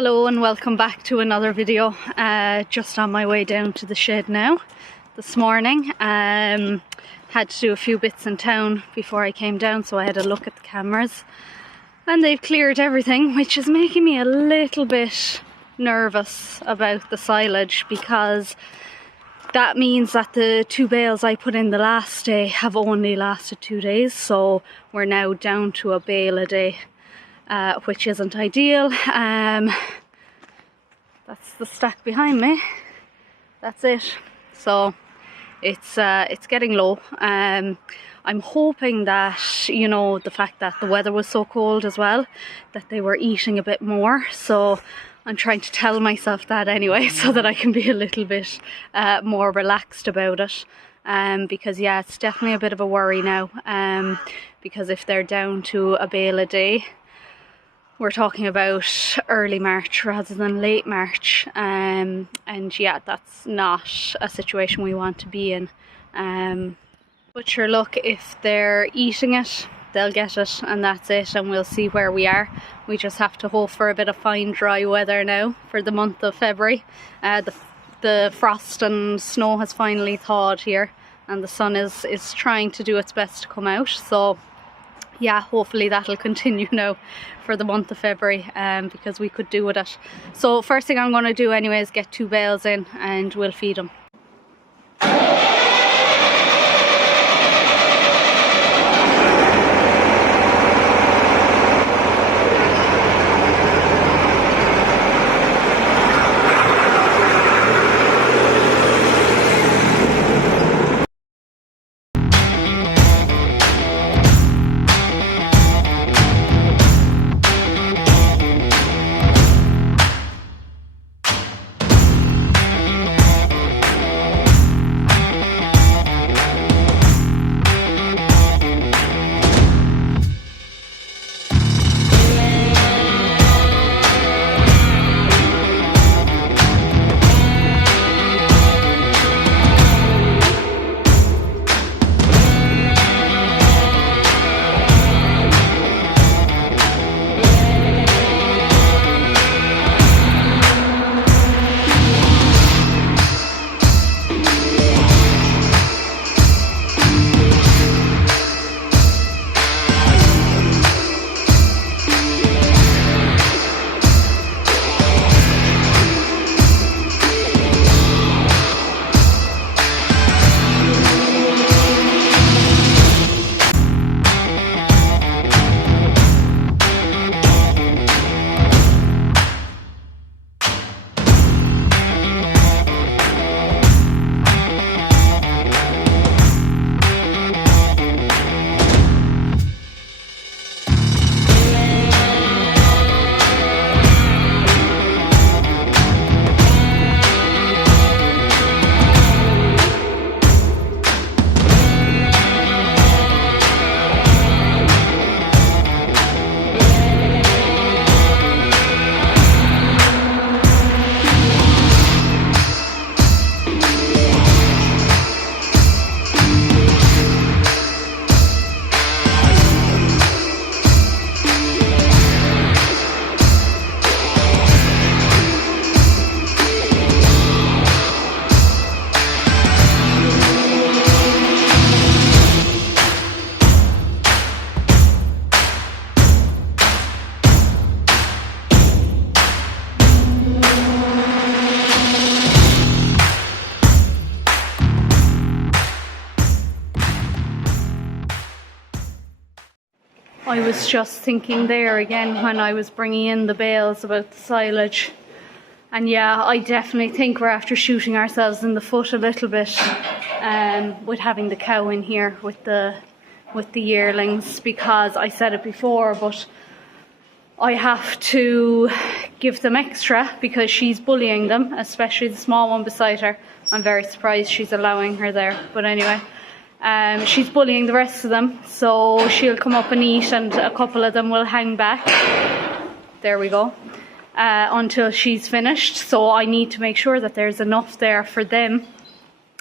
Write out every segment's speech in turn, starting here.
Hello and welcome back to another video. Just on my way down to the shed now this morning. Had to do a few bits in town before I came down, so I had a look at the cameras and they've cleared everything, which is making me a little bit nervous about the silage, because that means that the 2 bales I put in the last day have only lasted 2 days, so we're now down to a bale a day. Which isn't ideal. That's the stack behind me. That's it. So it's getting low. I'm hoping that, you know, the fact that the weather was so cold as well, that they were eating a bit more. So I'm trying to tell myself that anyway, so that I can be a little bit more relaxed about it. Because yeah, it's definitely a bit of a worry now. Because if they're down to a bale a day, we're talking about early March rather than late March, and yeah, that's not a situation we want to be in. But sure, look, if they're eating it, they'll get it, and that's it, and we'll see where we are. We just have to hope for a bit of fine dry weather now for the month of February. The frost and snow has finally thawed here, and the sun is trying to do its best to come out, so yeah, hopefully that'll continue now for the month of February, because we could do with it. So first thing I'm going to do anyway is get 2 bales in and we'll feed them. I was just thinking there again when I was bringing in the bales about the silage, and yeah, I definitely think we're after shooting ourselves in the foot a little bit with having the cow in here with the yearlings, because I said it before, but I have to give them extra because she's bullying them, especially the small one beside her. I'm very surprised she's allowing her there, but anyway. She's bullying the rest of them, so she'll come up and eat, and a couple of them will hang back. There we go. Until she's finished. So I need to make sure that there's enough there for them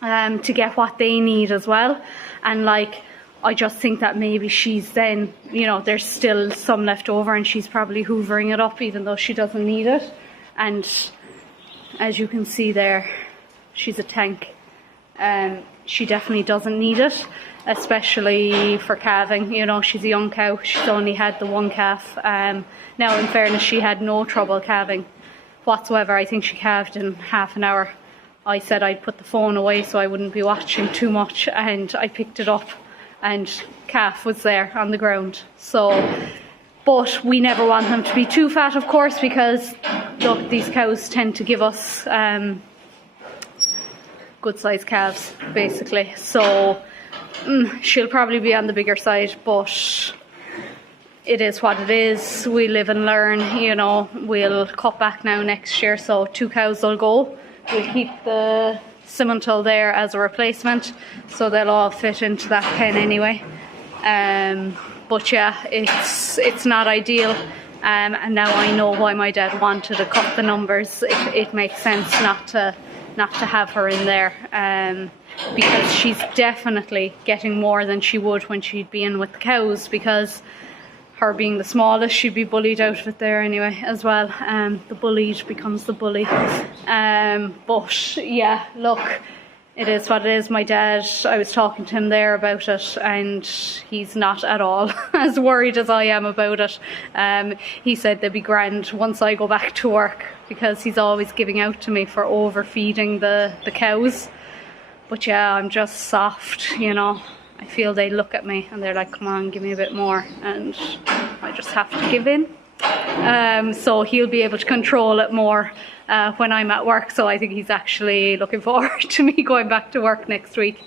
to get what they need as well. And like, I just think that maybe she's then, you know, there's still some left over and she's probably hoovering it up even though she doesn't need it. And as you can see there, she's a tank. She definitely doesn't need it, especially for calving. You know, she's a young cow. She's only had the one calf. Now, in fairness, she had no trouble calving whatsoever. I think she calved in half an hour. I said I'd put the phone away so I wouldn't be watching too much, and I picked it up and calf was there on the ground. So, but we never want them to be too fat, of course, because look, these cows tend to give us good sized calves basically. So she'll probably be on the bigger side, but it is what it is. We live and learn, you know. We'll cut back now next year, so 2 cows will go. We'll keep the Simmental there as a replacement, so they'll all fit into that pen anyway. But yeah, it's not ideal, and now I know why my dad wanted to cut the numbers. It makes sense not to have her in there, because she's definitely getting more than she would when she'd be in with the cows, because her being the smallest, she'd be bullied out of it there anyway as well. The bullied becomes the bully. But yeah, look, it is what it is. My dad, I was talking to him there about it, and he's not at all as worried as I am about it. He said they'd be grand once I go back to work, because he's always giving out to me for overfeeding the cows. But yeah, I'm just soft, you know. I feel they look at me and they're like, come on, give me a bit more, and I just have to give in. So he'll be able to control it more when I'm at work, so I think he's actually looking forward to me going back to work next week.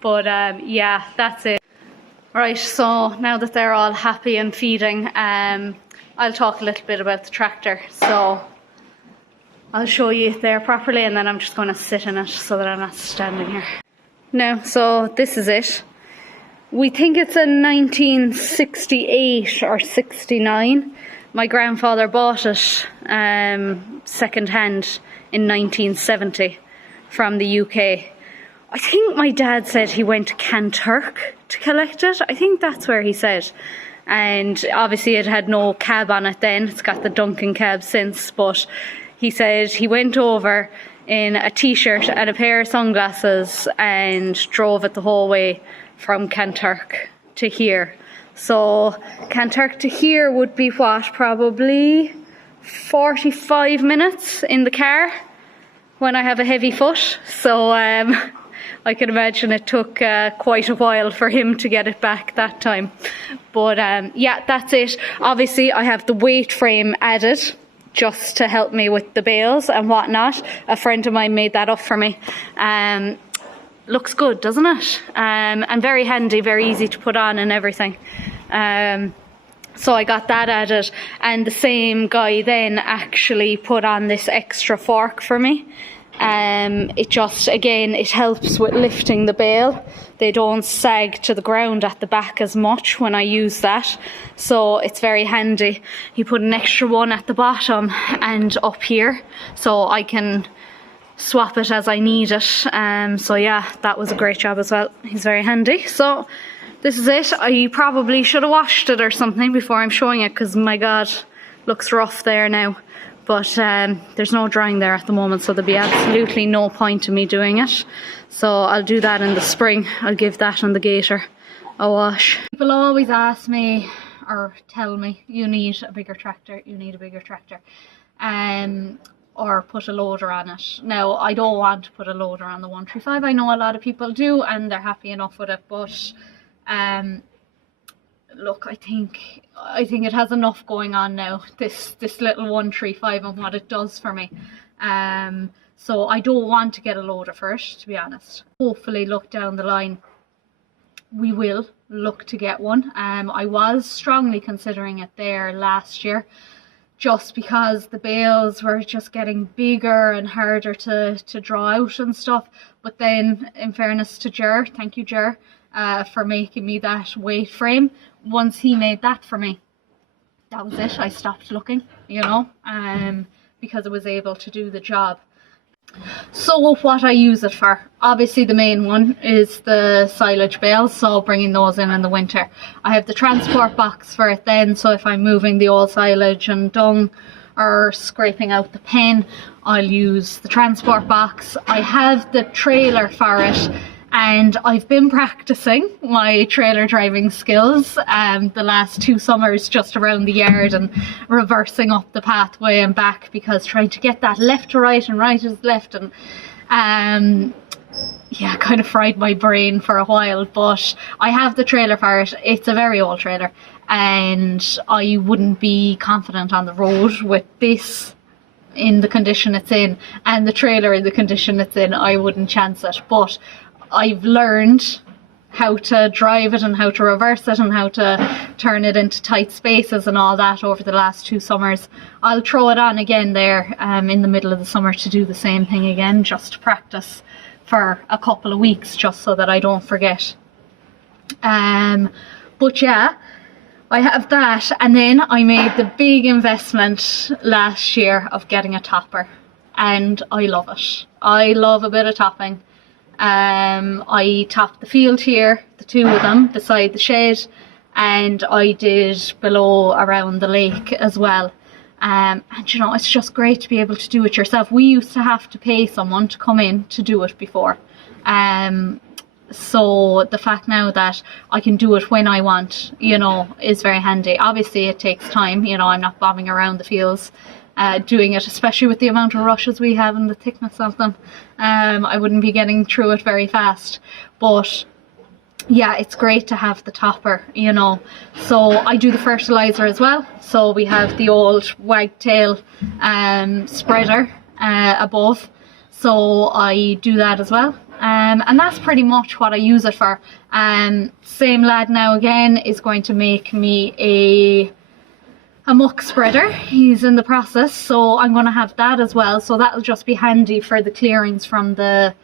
But yeah, that's it. Right, so now that they're all happy and feeding, I'll talk a little bit about the tractor. So I'll show you it there properly, and then I'm just going to sit in it so that I'm not standing here. Now, so this is it. We think it's a 1968 or 69. My grandfather bought it second hand in 1970 from the UK. I think my dad said he went to Kanturk to collect it. I think that's where he said. And obviously it had no cab on it then. It's got the Duncan cab since. But he said he went over in a t-shirt and a pair of sunglasses and drove it the whole way from Kanturk to here. So Kanturk to here would be what, probably 45 minutes in the car when I have a heavy foot. So I can imagine it took quite a while for him to get it back that time. But yeah, that's it. Obviously I have the weight frame added just to help me with the bales and whatnot. A friend of mine made that up for me. Looks good, doesn't it? And very handy, very easy to put on and everything. So I got that added, and the same guy then actually put on this extra fork for me. It just, again, it helps with lifting the bale. They don't sag to the ground at the back as much when I use that, so it's very handy. He put an extra one at the bottom and up here, so I can swap it as I need it. So yeah, that was a great job as well. He's very handy. So this is it. I probably should have washed it or something before I'm showing it, because my god, looks rough there now. But there's no drying there at the moment, so there'll be absolutely no point in me doing it. So I'll do that in the spring. I'll give that and the gator a wash. People always ask me or tell me, you need a bigger tractor, you need a bigger tractor. Or put a loader on it. Now, I don't want to put a loader on the 135. I know a lot of people do and they're happy enough with it, but look, I think it has enough going on now, this little 135 and what it does for me. So I don't want to get a loader first, to be honest. Hopefully, look down the line, we will look to get one. I was strongly considering it there last year, just because the bales were just getting bigger and harder to draw out and stuff. But then, in fairness to Ger, thank you Ger, for making me that weight frame. Once he made that for me, that was it. I stopped looking, you know, because it was able to do the job. So what I use it for, obviously the main one is the silage bales, so bringing those in the winter. I have the transport box for it then, so if I'm moving the old silage and dung or scraping out the pen, I'll use the transport box. I have the trailer for it, and I've been practicing my trailer driving skills the last 2 summers just around the yard and reversing up the pathway and back, because trying to get that left to right and right is left, and yeah, kind of fried my brain for a while. But I have the trailer for it. It's a very old trailer, and I wouldn't be confident on the road with this in the condition it's in, and the trailer in the condition it's in. I wouldn't chance it, but I've learned how to drive it and how to reverse it and how to turn it into tight spaces and all that over the last 2 summers. I'll throw it on again there in the middle of the summer to do the same thing again, just to practice for a couple of weeks, just so that I don't forget. But yeah, I have that, and then I made the big investment last year of getting a topper, and I love it. I love a bit of topping. I topped the field here, the 2 of them beside the shed, and I did below around the lake as well. And you know, it's just great to be able to do it yourself. We used to have to pay someone to come in to do it before. So the fact now that I can do it when I want, you know, is very handy. Obviously it takes time, you know, I'm not bombing around the fields doing it, especially with the amount of rushes we have and the thickness of them. I wouldn't be getting through it very fast, but yeah, it's great to have the topper, you know. So I do the fertilizer as well. So we have the old wagtail spreader above, so I do that as well. And that's pretty much what I use it for. Same lad now again is going to make me a muck spreader. He's in the process, so I'm going to have that as well. So that'll just be handy for the clearings from the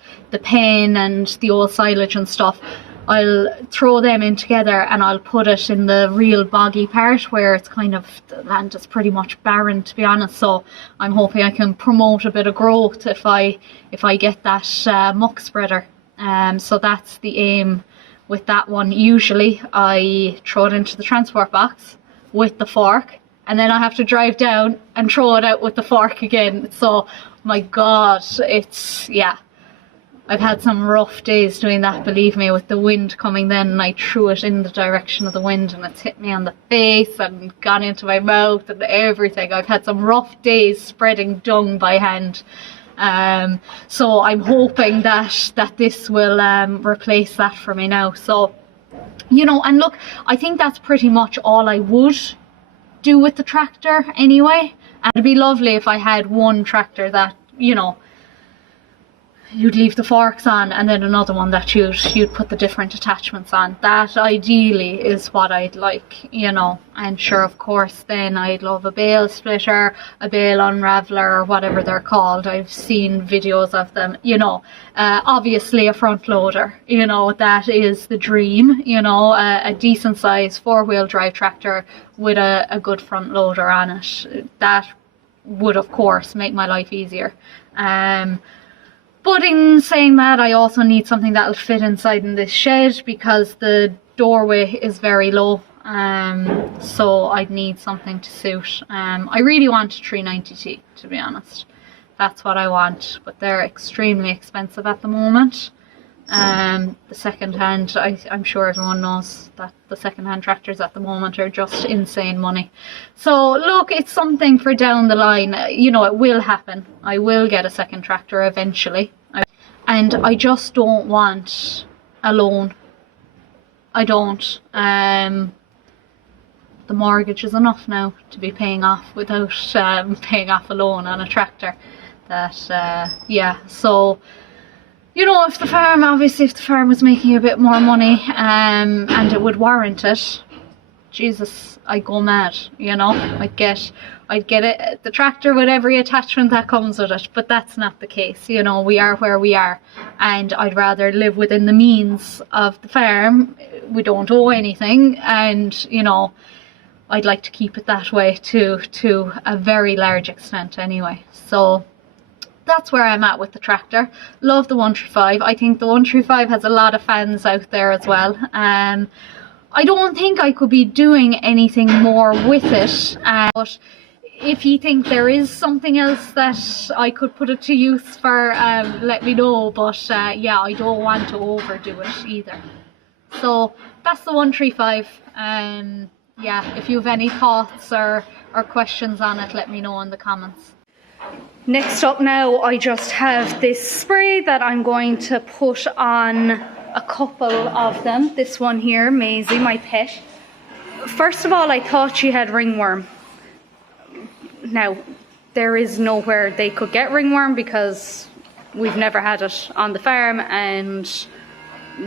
pen and the old silage and stuff. I'll throw them in together and I'll put it in the real boggy part where it's kind of, the land is pretty much barren, to be honest. So I'm hoping I can promote a bit of growth if I get that muck spreader. So that's the aim with that one. Usually I throw it into the transport box with the fork, and then I have to drive down and throw it out with the fork again. So my god, it's, yeah, I've had some rough days doing that, believe me, with the wind coming then, and I threw it in the direction of the wind and it's hit me on the face and gone into my mouth and everything. I've had some rough days spreading dung by hand. So I'm hoping that this will replace that for me now. So, you know, and look, I think that's pretty much all I would do with the tractor anyway. And it'd be lovely if I had one tractor that, you know, you'd leave the forks on, and then another one that you'd put the different attachments on. That ideally is what I'd like, you know. And sure, of course, then I'd love a bale splitter, a bale unraveler, or whatever they're called. I've seen videos of them, you know. Obviously a front loader, you know, that is the dream, you know, a decent size 4-wheel drive tractor with a good front loader on it. That would, of course, make my life easier. But in saying that, I also need something that'll fit inside in this shed, because the doorway is very low. So I'd need something to suit. I really want a 390T, to be honest. That's what I want, but they're extremely expensive at the moment. The second-hand, I'm sure everyone knows that the second-hand tractors at the moment are just insane money. So look, it's something for down the line. You know, it will happen. I will get a second tractor eventually. And I just don't want a loan. I don't. The mortgage is enough now to be paying off without paying off a loan on a tractor. That, yeah, so, you know, if the farm was making a bit more money and it would warrant it, Jesus, I'd go mad, you know. I'd get it, the tractor with every attachment that comes with it, but that's not the case. You know, we are where we are, and I'd rather live within the means of the farm. We don't owe anything, and, you know, I'd like to keep it that way to a very large extent anyway. So that's where I'm at with the tractor. Love the 135. I think the 135 has a lot of fans out there as well. I don't think I could be doing anything more with it, but if you think there is something else that I could put it to use for, let me know. But yeah, I don't want to overdo it either. So that's the 135. Yeah, if you have any thoughts or questions on it, let me know in the comments. Next up now, I just have this spray that I'm going to put on a couple of them. This one here, Maisie, my pet. First of all, I thought she had ringworm. Now, there is nowhere they could get ringworm because we've never had it on the farm and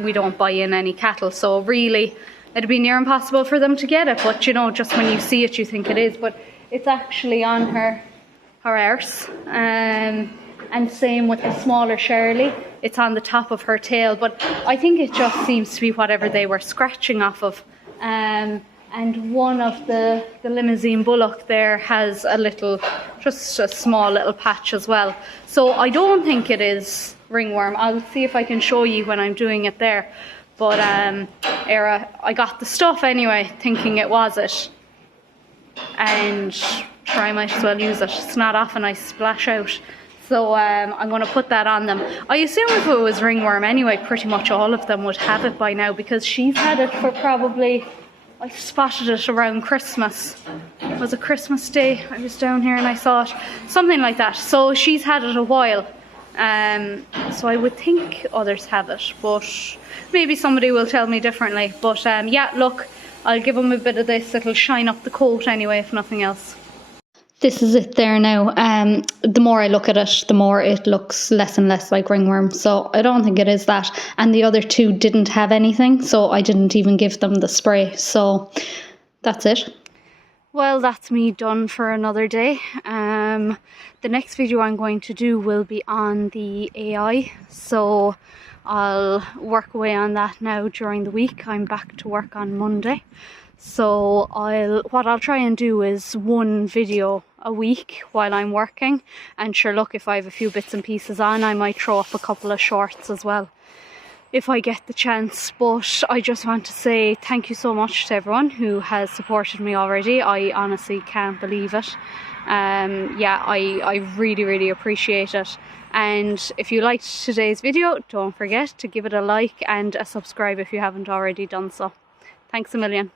we don't buy in any cattle. So really, it'd be near impossible for them to get it. But you know, just when you see it, you think it is. But it's actually on her arse. And same with the smaller Shirley. It's on the top of her tail. But I think it just seems to be whatever they were scratching off of. And one of the limousine bullock there has a little, just a small little patch as well. So I don't think it is ringworm. I'll see if I can show you when I'm doing it there. But Era, I got the stuff anyway, thinking it was it. And sure, I might as well use it. It's not often I splash out. So I'm going to put that on them. I assume if it was ringworm anyway, pretty much all of them would have it by now, because she's had it for probably, I spotted it around Christmas. Was it Christmas Day? I was down here and I saw it. Something like that. So she's had it a while. So I would think others have it, but maybe somebody will tell me differently. But yeah, look, I'll give them a bit of this. It'll shine up the coat anyway, if nothing else. This is it there now. The more I look at it, the more it looks less and less like ringworm. So I don't think it is that. And the other two didn't have anything, so I didn't even give them the spray. So that's it. Well, that's me done for another day. The next video I'm going to do will be on the AI. So I'll work away on that now during the week. I'm back to work on Monday. So what I'll try and do is one video a week while I'm working, and sure, look, if I have a few bits and pieces on, I might throw up a couple of shorts as well if I get the chance. But I just want to say thank you so much to everyone who has supported me already. I honestly can't believe it. Yeah, I really appreciate it. And if you liked today's video, don't forget to give it a like and a subscribe if you haven't already done so. Thanks a million.